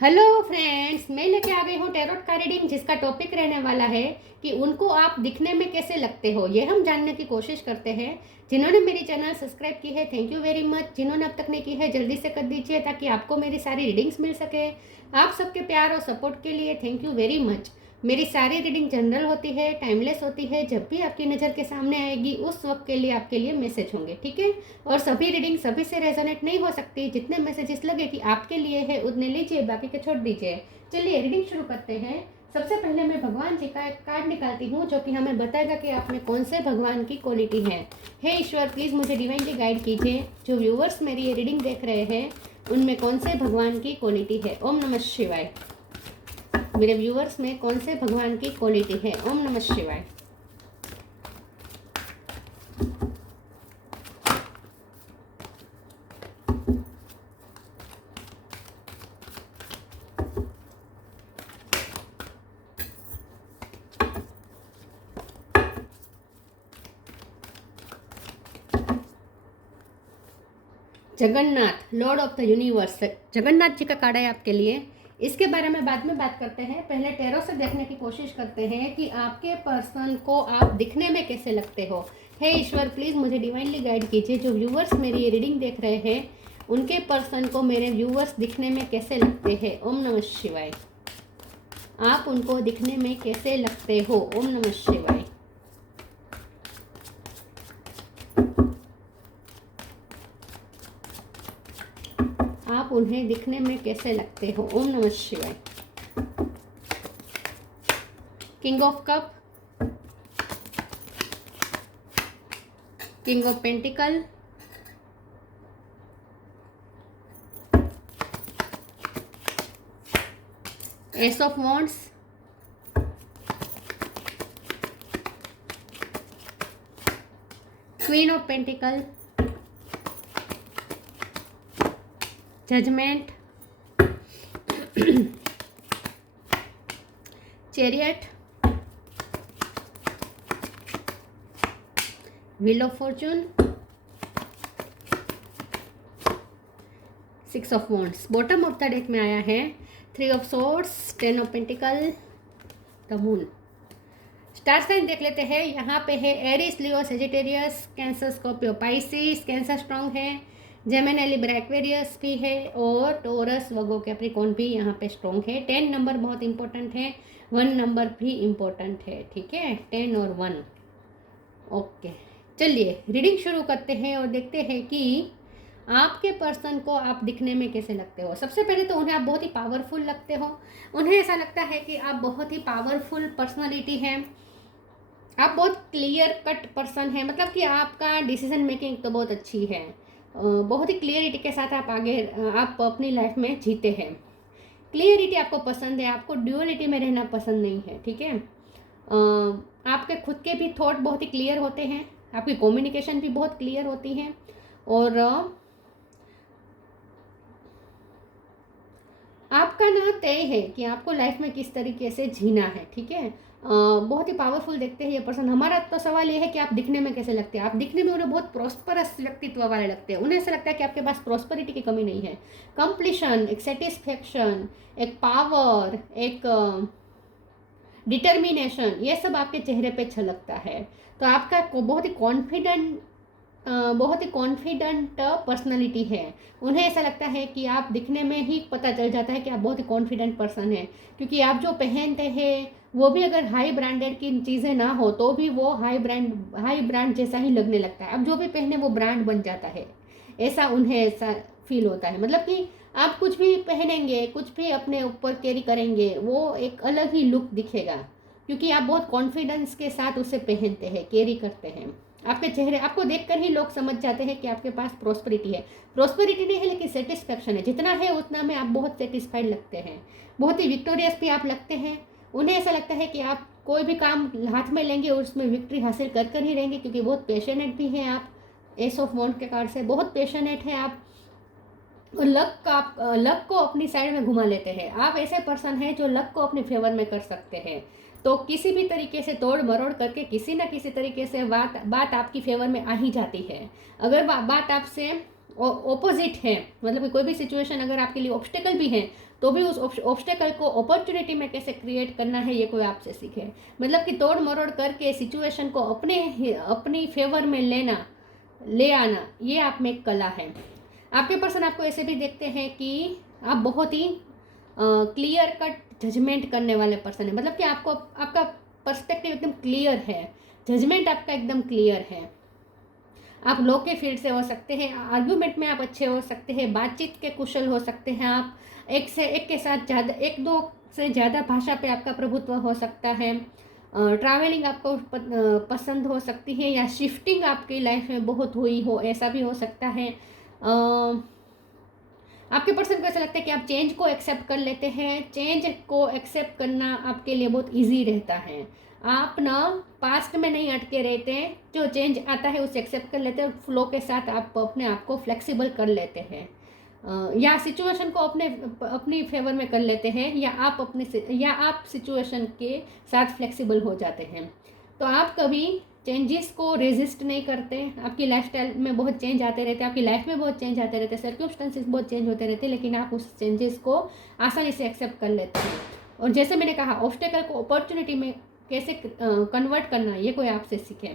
Hello friends, मैं लेके आ गई हूँ टैरोट का रीडिंग, जिसका टॉपिक रहने वाला है कि उनको आप दिखने में कैसे लगते हो। ये हम जानने की कोशिश करते हैं। जिन्होंने मेरी चैनल सब्सक्राइब की है, थैंक यू वेरी मच। जिन्होंने अब तक नहीं की है, जल्दी से कर दीजिए ताकि आपको मेरी सारी रीडिंग्स मिल सके। आप सबके प्यार और सपोर्ट के लिए थैंक यू वेरी मच। मेरी सारी रीडिंग जनरल होती है, टाइमलेस होती है। जब भी आपकी नज़र के सामने आएगी उस वक्त के लिए आपके लिए मैसेज होंगे, ठीक है। और सभी रीडिंग सभी से रेजोनेट नहीं हो सकती। जितने मैसेजेस लगे कि आपके लिए है उतने लीजिए, बाकी के छोड़ दीजिए। चलिए रीडिंग शुरू करते हैं। सबसे पहले मैं भगवान जी का एक कार्ड निकालती हूँ जो कि हमें बताएगा कि आप में कौन से भगवान की क्वालिटी है। हे ईश्वर, प्लीज़ मुझे डिवाइनली गाइड कीजिए। जो व्यूवर्स मेरी ये रीडिंग देख रहे हैं उनमें कौन से भगवान की क्वालिटी है। ओम नमः शिवाय। मेरे व्यूवर्स में कौन से भगवान की क्वालिटी है। ओम नमः शिवाय। Jagannath, lord of the universe, Jagannath ji का कार्ड है आपके लिए। इसके बारे में बाद में बात करते हैं। पहले टैरो से देखने की कोशिश करते हैं कि आपके पर्सन को आप दिखने में कैसे लगते हो। हे ईश्वर, प्लीज़ मुझे डिवाइनली गाइड कीजिए। जो व्यूवर्स मेरी ये रीडिंग देख रहे हैं उनके पर्सन को मेरे व्यूवर्स दिखने में कैसे लगते हैं। ओम नमः शिवाय। आप उनको दिखने में कैसे लगते हो। ओम नमः शिवाय। आप उन्हें दिखने में कैसे लगते हो। ओम नमः शिवाय। King of cup, king of pentacle, ace of wands, queen of pentacle, judgement, chariot, wheel of fortune, six of wands. Bottom of the deck में आया है three of swords, ten of pentacle, the moon. Star sign देख लेते हैं। यहाँ पे है Aries, Leo, Sagittarius, Cancer, Scorpio, Pisces. Cancer strong है। जेमिनी, लिब्रा, एक्वेरियस भी है और टोरस, वर्गो, कैप्रिकॉर्न भी यहाँ पे स्ट्रॉन्ग है। 10 नंबर बहुत इंपॉर्टेंट है, 1 नंबर भी इंपॉर्टेंट है, ठीक है। 10 और 1। ओके, चलिए रीडिंग शुरू करते हैं और देखते हैं कि आपके पर्सन को आप दिखने में कैसे लगते हो। सबसे पहले तो उन्हें आप बहुत ही पावरफुल लगते हो। उन्हें ऐसा लगता है कि आप बहुत ही पावरफुल पर्सनालिटी हैं। आप बहुत क्लियर कट पर्सन है, मतलब कि आपका डिसीजन मेकिंग तो बहुत अच्छी है। बहुत ही क्लियरिटी के साथ आप आगे आप अपनी लाइफ में जीते हैं। क्लियरिटी आपको पसंद है, आपको ड्यूअलिटी में रहना पसंद नहीं है, ठीक है। आपके खुद के भी थॉट बहुत ही क्लियर होते हैं, आपकी कम्युनिकेशन भी बहुत क्लियर होती है और आपका ना तय है कि आपको लाइफ में किस तरीके से जीना है, ठीक है। बहुत ही पावरफुल देखते हैं ये पर्सन। हमारा तो सवाल ये है कि आप दिखने में कैसे लगते हैं। आप दिखने में उन्हें बहुत प्रॉस्परस व्यक्तित्व वाले लगते हैं। उन्हें ऐसा लगता है कि आपके पास प्रॉस्पेरिटी की कमी नहीं है। कंप्लीशन, एक सेटिस्फेक्शन, एक पावर, एक डिटर्मिनेशन, ये सब आपके चेहरे पे छलकता है। तो आपका बहुत ही कॉन्फिडेंट पर्सनालिटी है। उन्हें ऐसा लगता है कि आप दिखने में ही पता चल जाता है कि आप बहुत ही कॉन्फिडेंट पर्सन हैं, क्योंकि आप जो पहनते हैं वो भी अगर हाई ब्रांडेड की चीज़ें ना हो तो भी वो हाई ब्रांड जैसा ही लगने लगता है। आप जो भी पहने वो ब्रांड बन जाता है, ऐसा उन्हें ऐसा फील होता है। मतलब कि आप कुछ भी पहनेंगे, कुछ भी अपने ऊपर कैरी करेंगे, वो एक अलग ही लुक दिखेगा, क्योंकि आप बहुत कॉन्फिडेंस के साथ उसे पहनते हैं, कैरी करते हैं। आपके चेहरे, आपको देखकर ही लोग समझ जाते हैं कि आपके पास प्रॉस्पेरिटी है। प्रॉस्पेरिटी नहीं है लेकिन सेटिस्फैक्शन है। जितना है उतना में आप बहुत सेटिस्फाइड लगते हैं, बहुत ही विक्टोरियस भी आप लगते हैं। उन्हें ऐसा लगता है कि आप कोई भी काम हाथ में लेंगे और उसमें विक्ट्री हासिल कर ही रहेंगे, क्योंकि बहुत पेशेनेट भी हैं आप। एस ऑफ वॉन्ड के कार्ड से बहुत पेशेनेट है आप, और लक को अपनी साइड में घुमा लेते हैं। आप ऐसे पर्सन हैं जो लक को अपने फेवर में कर सकते हैं। तो किसी भी तरीके से तोड़ मरोड़ करके किसी ना किसी तरीके से बात आपकी फेवर में आ ही जाती है। अगर बात आपसे ओपोजिट है, मतलब कि कोई भी सिचुएशन अगर आपके लिए ऑब्स्टेकल भी है तो भी उस ऑब्स्टेकल को अपॉर्चुनिटी में कैसे क्रिएट करना है ये कोई आपसे सीखे। मतलब कि तोड़ मरोड़ करके सिचुएशन को अपनी फेवर में ले आना, ये आप में एक कला है। आपके पर्सन आपको ऐसे भी देखते हैं कि आप बहुत ही क्लियर कट जजमेंट करने वाले पर्सन है। मतलब कि आपका पर्सपेक्टिव एकदम क्लियर है, जजमेंट आपका एकदम क्लियर है। आप लॉ के फील्ड से हो सकते हैं, आर्ग्यूमेंट में आप अच्छे हो सकते हैं, बातचीत के कुशल हो सकते हैं, आप एक से एक के साथ ज़्यादा, एक दो से ज़्यादा भाषा पे आपका प्रभुत्व हो सकता है, ट्रैवलिंग आपको पसंद हो सकती है, या शिफ्टिंग आपकी लाइफ में बहुत हुई हो, ऐसा भी हो सकता है। आपके पर्सन को ऐसा लगता है कि आप चेंज को एक्सेप्ट कर लेते हैं, चेंज को एक्सेप्ट करना आपके लिए बहुत इजी रहता है। आप ना पास्ट में नहीं अटके रहते हैं, जो चेंज आता है उसे एक्सेप्ट कर लेते हैं, फ्लो के साथ आप अपने आप को फ्लेक्सिबल कर लेते हैं, या सिचुएशन को अपनी फेवर में कर लेते हैं, या आप सिचुएशन के साथ फ्लेक्सिबल हो जाते हैं। तो आप कभी चेंजेस को रेजिस्ट नहीं करते। आपकी लाइफस्टाइल में बहुत चेंज आते रहते हैं, आपकी लाइफ में बहुत चेंज आते रहते हैं, सर्कमस्टेंसेस बहुत चेंज होते रहते हैं, लेकिन आप उस चेंजेस को आसानी से एक्सेप्ट कर लेते हैं। और जैसे मैंने कहा, ऑब्स्टेकल को अपॉर्चुनिटी में कैसे कन्वर्ट करना, ये कोई आपसे सीखे।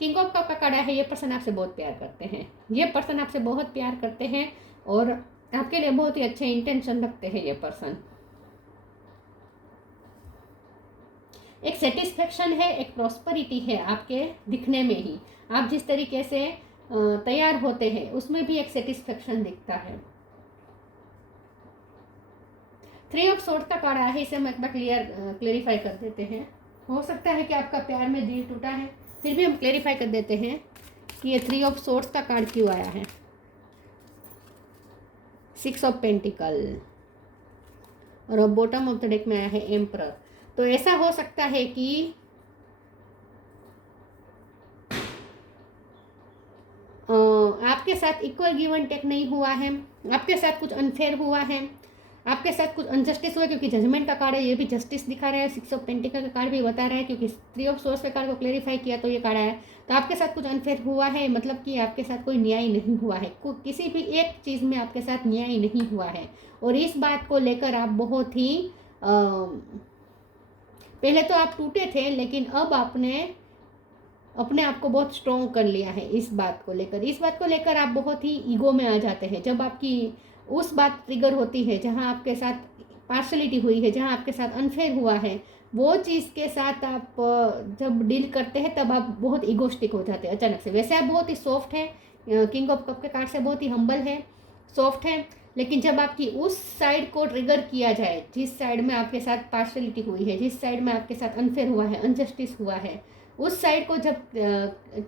किंग ऑफ कप का कार्ड है, ये पर्सन आपसे बहुत प्यार करते हैं, ये पर्सन आपसे बहुत प्यार करते हैं और आपके लिए बहुत ही अच्छे इंटेंशन रखते हैं। ये पर्सन एक सेटिस्फेक्शन है, एक प्रॉस्पेरिटी है आपके दिखने में ही। आप जिस तरीके से तैयार होते हैं उसमें भी एक सेटिस्फेक्शन दिखता है। 3 ऑफ सोर्ड्स का कार्ड है, इसे हम एक बार क्लेरिफाई कर देते हैं। हो सकता है कि आपका प्यार में दिल टूटा है, फिर भी हम क्लेरिफाई कर देते हैं कि ये 3 ऑफ सोर्ड्स का कार्ड क्यों आया है। 6 ऑफ पेंटिकल और अब बॉटम ऑफ द डेक में आया है एम्परर। तो ऐसा हो सकता है कि आपके साथ इक्वल गिव एंड टेक नहीं हुआ है, आपके साथ कुछ अनफेयर हुआ है, आपके साथ कुछ अनजस्टिस हुआ, क्योंकि जजमेंट का कार्ड है, ये भी जस्टिस दिखा रहा है। 6 ऑफ पेंटिकल का कार्ड भी बता रहा है, क्योंकि 3 ऑफ सोर्स के कार्ड को क्लेरिफाई किया तो ये कार्ड आया। तो आपके साथ कुछ अनफेयर हुआ है, मतलब कि आपके साथ कोई न्याय नहीं हुआ है, किसी भी एक चीज़ में आपके साथ न्याय नहीं हुआ है। और इस बात को लेकर आप बहुत ही पहले तो आप टूटे थे, लेकिन अब आपने अपने आप को बहुत स्ट्रॉन्ग कर लिया है इस बात को लेकर। इस बात को लेकर आप बहुत ही ईगो में आ जाते हैं। जब आपकी उस बात ट्रिगर होती है जहां आपके साथ पार्शलिटी हुई है, जहां आपके साथ अनफेयर हुआ है, वो चीज़ के साथ आप जब डील करते हैं तब आप बहुत ईगोस्टिक हो जाते हैं अचानक से। वैसे आप बहुत ही सॉफ्ट है, किंग ऑफ कप के कार्ड से बहुत ही हम्बल है, सॉफ्ट है, लेकिन जब आपकी उस साइड को ट्रिगर किया जाए, जिस साइड में आपके साथ पार्शलिटी हुई है, जिस साइड में आपके साथ अनफेयर हुआ है, अनजस्टिस हुआ है, उस साइड को जब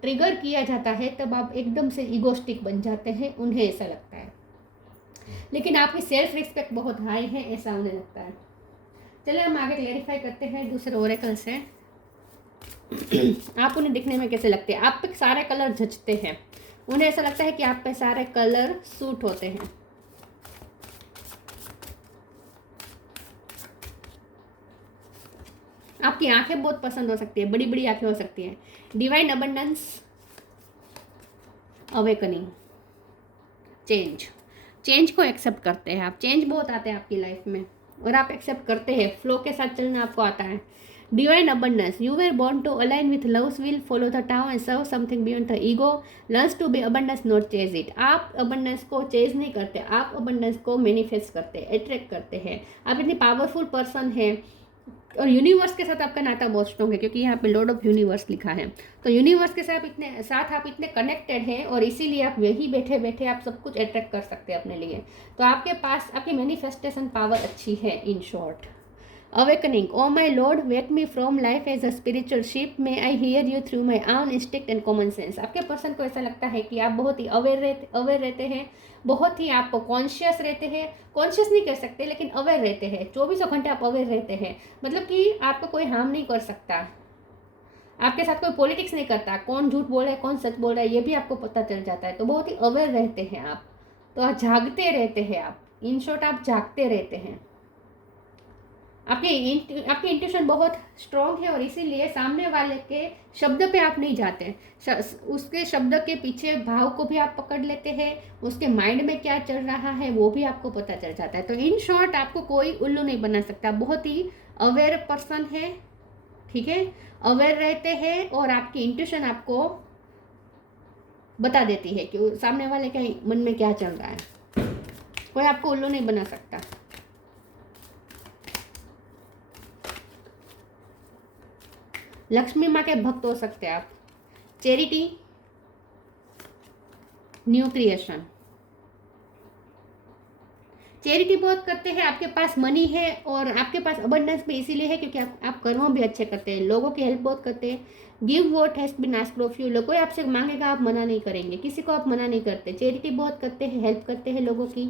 ट्रिगर किया जाता है तब आप एकदम से ईगोस्टिक बन जाते हैं, उन्हें ऐसा लगता है। लेकिन आपकी सेल्फ रिस्पेक्ट बहुत हाई है, ऐसा उन्हें लगता है। चलिए हम आगे क्लेरिफाई करते हैं दूसरे ओरेकल से। आप उन्हें दिखने में कैसे लगते हैं। आप पे सारे कलर जचते हैं, उन्हें ऐसा लगता है कि आप पे सारे कलर सूट होते हैं। आपकी आंखें बहुत पसंद हो सकती है, बड़ी बड़ी आंखें हो सकती हैं। डिवाइन अबंडेंस, अवेकनिंग, चेंज को एक्सेप्ट करते हैं आप। चेंज बहुत आते हैं आपकी लाइफ में और आप एक्सेप्ट करते हैं, फ्लो के साथ चलना आपको आता है। Divine abundance, you were born to align with love's will, follow the Tao and serve something beyond the ego, learns to be abundance not chase it. आप अबंडेंस को चेज नहीं करते, आप अबंडेंस को मैनिफेस्ट करते हैं, अट्रैक्ट करते हैं। आप इतनी पावरफुल पर्सन है और यूनिवर्स के साथ आपका नाता बहुत स्ट्रॉन्ग है, क्योंकि यहाँ पे लॉर्ड ऑफ यूनिवर्स लिखा है। तो यूनिवर्स के साथ आप इतने कनेक्टेड हैं और इसीलिए आप यही बैठे बैठे आप सब कुछ अट्रैक्ट कर सकते हैं अपने लिए। तो आपके पास आपकी मैनिफेस्टेशन पावर अच्छी है। In short, awakening, o my lord wake me from life as a spiritual ship, may I hear you through my own instinct and common sense. आपके पर्सन को ऐसा लगता है कि आप बहुत ही अवेयर रहते हैं, बहुत ही आप कॉन्शियस रहते हैं। कॉन्शियस नहीं कर सकते, लेकिन अवेयर रहते हैं। 24 घंटे आप अवेयर रहते हैं, मतलब कि आपको कोई हार्म नहीं कर सकता, आपके साथ कोई पॉलिटिक्स नहीं करता, कौन झूठ बोल रहा है कौन सच बोल रहा है ये भी आपको पता चल जाता है। तो बहुत ही अवेयर रहते हैं आप, तो आप जागते रहते हैं। आप इन शॉर्ट आप जागते रहते हैं। आपकी इंट्यूशन बहुत स्ट्रॉन्ग है और इसीलिए सामने वाले के शब्द पे आप नहीं जाते, उसके शब्द के पीछे भाव को भी आप पकड़ लेते हैं, उसके माइंड में क्या चल रहा है वो भी आपको पता चल जाता है। तो इन शॉर्ट आपको कोई उल्लू नहीं बना सकता, बहुत ही अवेयर पर्सन है, ठीक है, अवेयर रहते हैं और आपकी इंट्यूशन आपको बता देती है कि सामने वाले के मन में क्या चल रहा है, कोई आपको उल्लू नहीं बना सकता। लक्ष्मी माँ के भक्त हो सकते हैं आप। चैरिटी, न्यू क्रिएशन, चैरिटी बहुत करते हैं, आपके पास मनी है और आपके पास अबंडेंस भी इसीलिए है क्योंकि आप कर्म भी अच्छे करते हैं, लोगों की हेल्प बहुत करते हैं। Give what has been asked of you, कोई आपसे मांगेगा आप मना नहीं करेंगे, किसी को आप मना नहीं करते, चैरिटी बहुत करते हैं, हेल्प करते हैं लोगों की।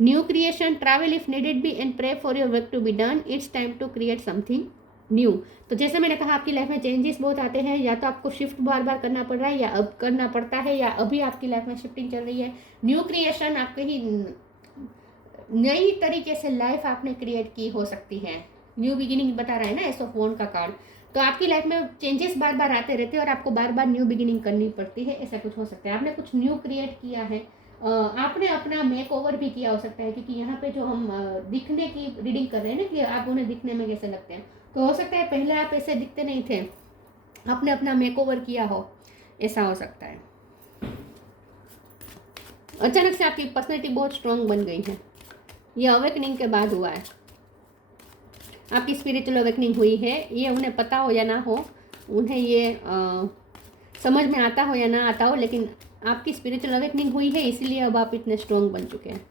New creation, travel if needed be and pray for your work to be done, it's time to create something new. तो जैसे मैंने कहा आपकी लाइफ में चेंजेस बहुत आते हैं, या तो आपको शिफ्ट बार बार करना पड़ रहा है या अब करना पड़ता है, या अभी आपकी लाइफ में शिफ्टिंग चल रही है। न्यू क्रिएशन, आपके ही नई तरीके से लाइफ आपने क्रिएट की हो सकती है। न्यू बिगिनिंग बता रहा है ना एस ऑफ वॉन्ड का कार्ड। तो आपकी लाइफ में चेंजेस बार बार आते रहते हैं और आपको बार बार न्यू बिगिनिंग करनी पड़ती है, ऐसा कुछ हो सकता है। आपने कुछ न्यू क्रिएट किया है, आपने अपना मेक ओवर भी किया हो सकता है, क्योंकि यहाँ पे जो हम दिखने की रीडिंग कर रहे हैं ना कि आप उन्हें दिखने में कैसे लगते हैं, तो हो सकता है पहले आप ऐसे दिखते नहीं थे, आपने अपना मेक ओवर किया हो, ऐसा हो सकता है। अचानक से आपकी पर्सनैलिटी बहुत स्ट्रांग बन गई है, ये अवेकनिंग के बाद हुआ है, आपकी स्पिरिचुअल अवेकनिंग हुई है। ये उन्हें पता हो या ना हो, उन्हें ये समझ में आता हो या ना आता हो, लेकिन आपकी स्पिरिचुअल अवेकनिंग हुई है, इसीलिए अब आप इतने स्ट्रॉन्ग बन चुके हैं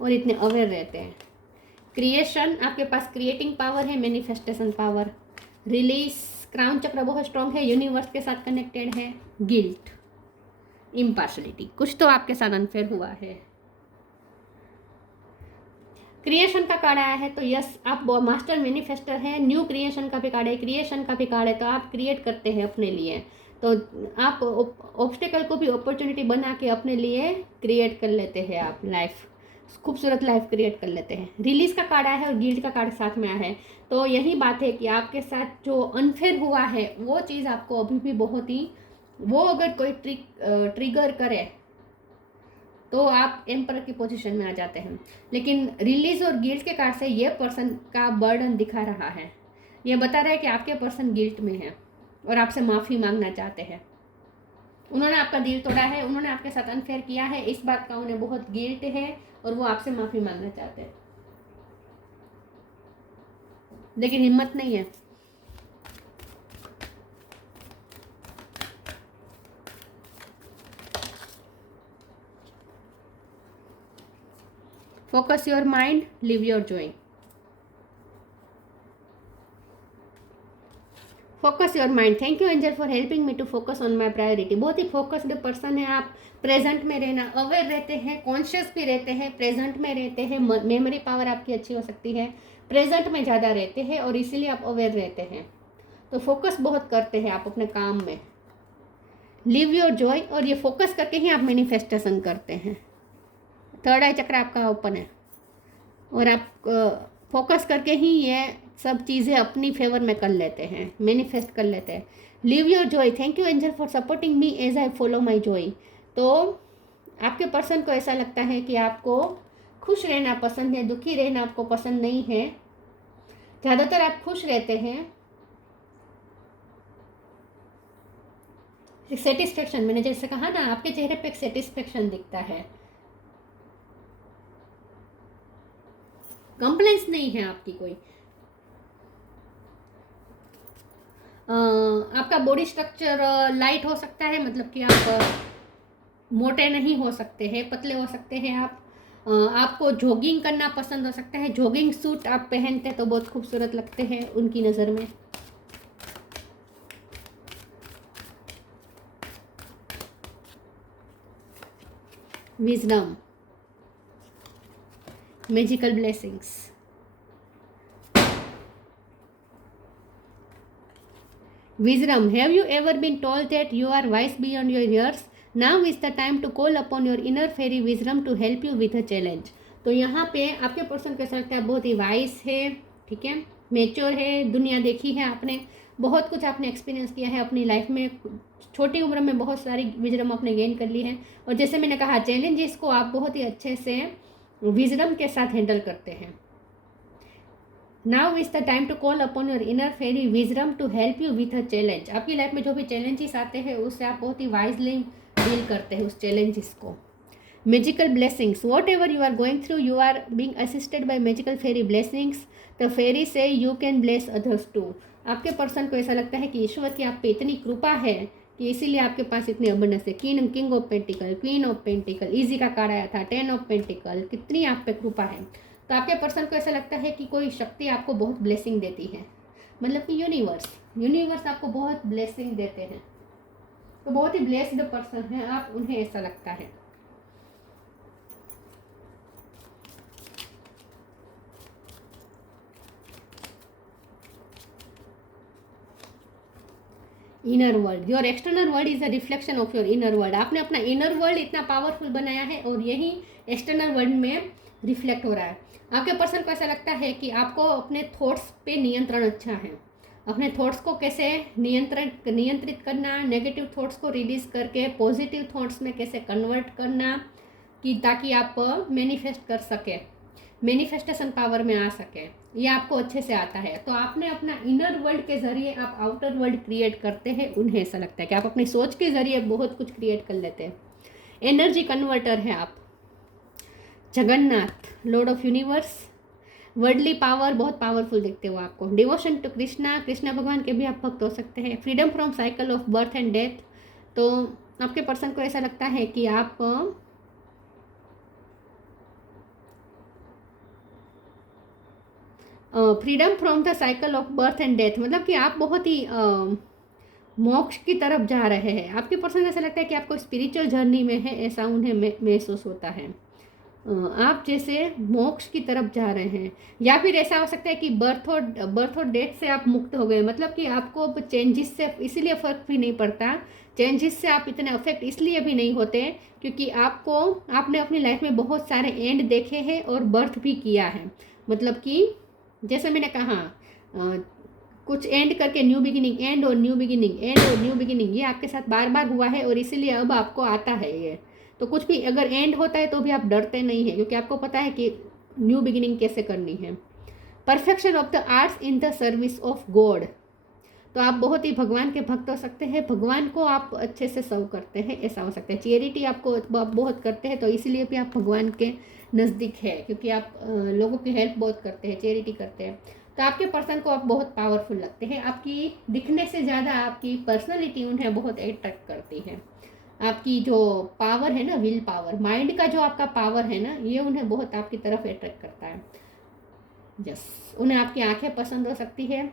और इतने अवेयर रहते हैं। क्रिएशन, आपके पास क्रिएटिंग पावर है, मैनिफेस्टेशन पावर। रिलीज, क्राउन चक्र बहुत स्ट्रॉन्ग है, यूनिवर्स के साथ कनेक्टेड है। गिल्ट, इम्पार्शलिटी, कुछ तो आपके साथ अनफेयर हुआ है। क्रिएशन का कार्ड आया है तो यस, आप मास्टर मैनिफेस्टर हैं। न्यू क्रिएशन का भी कार्ड है, क्रिएशन का भी कार्ड है, तो आप क्रिएट करते हैं अपने लिए, तो आप ऑब्स्टेकल को भी अपॉर्चुनिटी बना के अपने लिए क्रिएट कर लेते हैं, आप लाइफ, खूबसूरत लाइफ क्रिएट कर लेते हैं। रिलीज का कार्ड आया है और गिल्ट का कार्ड साथ में आया है, तो यही बात है कि आपके साथ जो अनफेयर हुआ है वो चीज़ आपको अभी भी बहुत ही, वो अगर कोई ट्रिगर करे तो आप एम्पर की पोजीशन में आ जाते हैं। लेकिन रिलीज और गिल्ट के कार्ड से ये पर्सन का बर्डन दिखा रहा है, ये बता रहा है कि आपके पर्सन गिल्ट में है और आपसे माफ़ी मांगना चाहते हैं। उन्होंने आपका दिल तोड़ा है, उन्होंने आपके साथ अनफेयर किया है, इस बात का उन्हें बहुत गिल्ट है और वो आपसे माफ़ी मांगना चाहते हैं, लेकिन हिम्मत नहीं है। Focus your mind, live your joy. Focus your mind, thank you angel for helping me to focus on my priority. बहुत ही फोकस्ड पर्सन है आप, प्रेजेंट में रहना, अवेयर रहते हैं, कॉन्शियस भी रहते हैं, प्रेजेंट में रहते हैं, मेमोरी पावर आपकी अच्छी हो सकती है, प्रेजेंट में ज़्यादा रहते हैं और इसीलिए आप अवेयर रहते हैं। तो फोकस बहुत करते हैं आप अपने काम में। लिव योर जॉय, और ये फोकस करके ही आप मैनिफेस्टेशन करते हैं। थर्ड आई चक्र आपका ओपन है और आप फोकस करके ही ये सब चीज़ें अपनी फेवर में कर लेते हैं, मैनिफेस्ट कर लेते हैं। Live your joy, thank you angel for supporting me as I follow my joy. तो आपके पर्सन को ऐसा लगता है कि आपको खुश रहना पसंद है, दुखी रहना आपको पसंद नहीं है, ज़्यादातर आप खुश रहते हैं। सेटिस्फेक्शन, मैंने जैसे कहा ना, आपके चेहरे पे एक सेटिस्फेक्शन दिखता है, कंप्लेंस नहीं है आपकी कोई। आपका बॉडी स्ट्रक्चर लाइट हो सकता है, मतलब कि आप मोटे नहीं हो सकते हैं, पतले हो सकते हैं आप। आपको जॉगिंग करना पसंद हो सकता है, जॉगिंग सूट आप पहनते तो बहुत खूबसूरत लगते हैं उनकी नज़र में। Wisdom, magical blessings. Wisdom, have you ever been told that you are wise beyond your years? Now is the time to call upon your inner fairy wisdom to help you with a challenge. तो यहाँ पे आपके person के साथ आप बहुत ही vice है, ठीक है, मैच्योर है, दुनिया देखी है आपने, बहुत कुछ आपने एक्सपीरियंस किया है अपनी लाइफ में, छोटी उम्र में बहुत सारी विजडम आपने गेन कर ली है। और जैसे मैंने कहा, चैलेंजेस को आप बहुत ही अच्छे से विजडम के साथ हैंडल करते हैं। Now is the time to call upon your inner fairy wisdom to help you with a challenge. आपकी लाइफ में जो भी चैलेंजेस आते हैं उससे आप बहुत ही वाइजली डील करते हैं उस चैलेंजेस को। Magical blessings. Whatever you are going through, you are being assisted by magical fairy blessings. The fairy say you can bless others too. आपके पर्सन को ऐसा लगता है कि ईश्वर की आप पे इतनी कृपा है कि इसीलिए आपके पास इतनी अबंडेंस है। King of pentacle, queen of pentacle, easy का कार्ड आया था, 10 ऑफ पेंटिकल, कितनी आप पे कृपा है। तो आपके पर्सन को ऐसा लगता है कि कोई शक्ति आपको बहुत ब्लेसिंग देती है, मतलब कि यूनिवर्स आपको बहुत ब्लेसिंग देते हैं। तो बहुत ही ब्लेस्ड पर्सन है आप, उन्हें ऐसा लगता है। Inner world, your external world is a reflection of your inner world. आपने अपना इनर वर्ल्ड इतना पावरफुल बनाया है और यही एक्सटर्नल वर्ल्ड में रिफ्लेक्ट हो रहा है। आपके पर्सन को ऐसा लगता है कि आपको अपने थॉट्स पे नियंत्रण अच्छा है। अपने थॉट्स को कैसे नियंत्रित करना, नेगेटिव थॉट्स को रिलीज करके पॉजिटिव थॉट्स में कैसे कन्वर्ट करना, कि ताकि आप मैनिफेस्ट कर सके, मैनिफेस्टेशन पावर में आ सके, ये आपको अच्छे से आता है। तो आपने अपना इनर वर्ल्ड के ज़रिए आप आउटर वर्ल्ड क्रिएट करते हैं। उन्हें ऐसा लगता है कि आप अपनी सोच के ज़रिए बहुत कुछ क्रिएट कर लेते हैं। एनर्जी कन्वर्टर है आप। Jagannath, lord of universe, worldly power, बहुत पावरफुल दिखते हो आपको। डिवोशन टू कृष्णा भगवान के भी आप भक्त हो सकते हैं। Freedom from cycle of birth and death. तो आपके पर्सन को ऐसा लगता है कि आप freedom from the cycle of birth and death, मतलब कि आप बहुत ही मोक्ष की तरफ जा रहे हैं। आपके पर्सन ऐसा लगता है कि आपको स्पिरिचुअल जर्नी में है, ऐसा उन्हें महसूस होता है। आप जैसे मोक्ष की तरफ जा रहे हैं, या फिर ऐसा हो सकता है कि बर्थ और डेथ से आप मुक्त हो गए, मतलब कि आपको अब चेंजेस से इसीलिए फ़र्क भी नहीं पड़ता। चेंजेस से आप इतने अफेक्ट इसलिए भी नहीं होते क्योंकि आपने अपनी लाइफ में बहुत सारे एंड देखे हैं और बर्थ भी किया है। मतलब कि जैसे मैंने कहा, कुछ एंड करके न्यू बिगिनिंग, एंड और न्यू बिगिनिंग, एंड और न्यू बिगिनिंग, ये आपके साथ बार बार हुआ है और इसीलिए अब आपको आता है ये। तो कुछ भी अगर एंड होता है तो भी आप डरते नहीं हैं, क्योंकि आपको पता है कि न्यू बिगिनिंग कैसे करनी है। Perfection of the arts in the service of God. तो आप बहुत ही भगवान के भक्त हो सकते हैं, भगवान को आप अच्छे से सर्व करते हैं, ऐसा हो सकता है। चैरिटी आप बहुत करते हैं, तो इसीलिए भी आप भगवान के नज़दीक है, क्योंकि आप लोगों की हेल्प बहुत करते हैं, चैरिटी करते हैं। तो आपके पर्सन को आप बहुत पावरफुल लगते हैं। आपकी दिखने से ज़्यादा आपकी पर्सनैलिटी उन्हें बहुत अट्रैक्ट करती है। आपकी जो पावर है ना, विल पावर, माइंड का जो आपका पावर है ना, ये उन्हें बहुत आपकी तरफ अट्रैक्ट करता है। यस, उन्हें आपकी आंखें पसंद हो सकती है।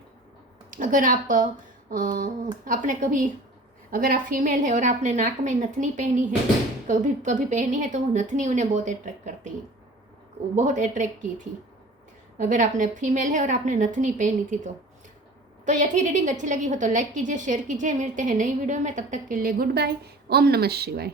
अगर आप अगर आप फीमेल है और आपने नाक में नथनी पहनी है, कभी पहनी है, तो वो नथनी उन्हें बहुत अट्रैक्ट करती है, बहुत अट्रैक्ट की थी। अगर आपने फीमेल है और आपने नथनी पहनी थी तो ये थी रीडिंग। अच्छी लगी हो तो लाइक कीजिए, शेयर कीजिए। मिलते हैं नई वीडियो में, तब तक के लिए गुड बाय। ओम नमः शिवाय।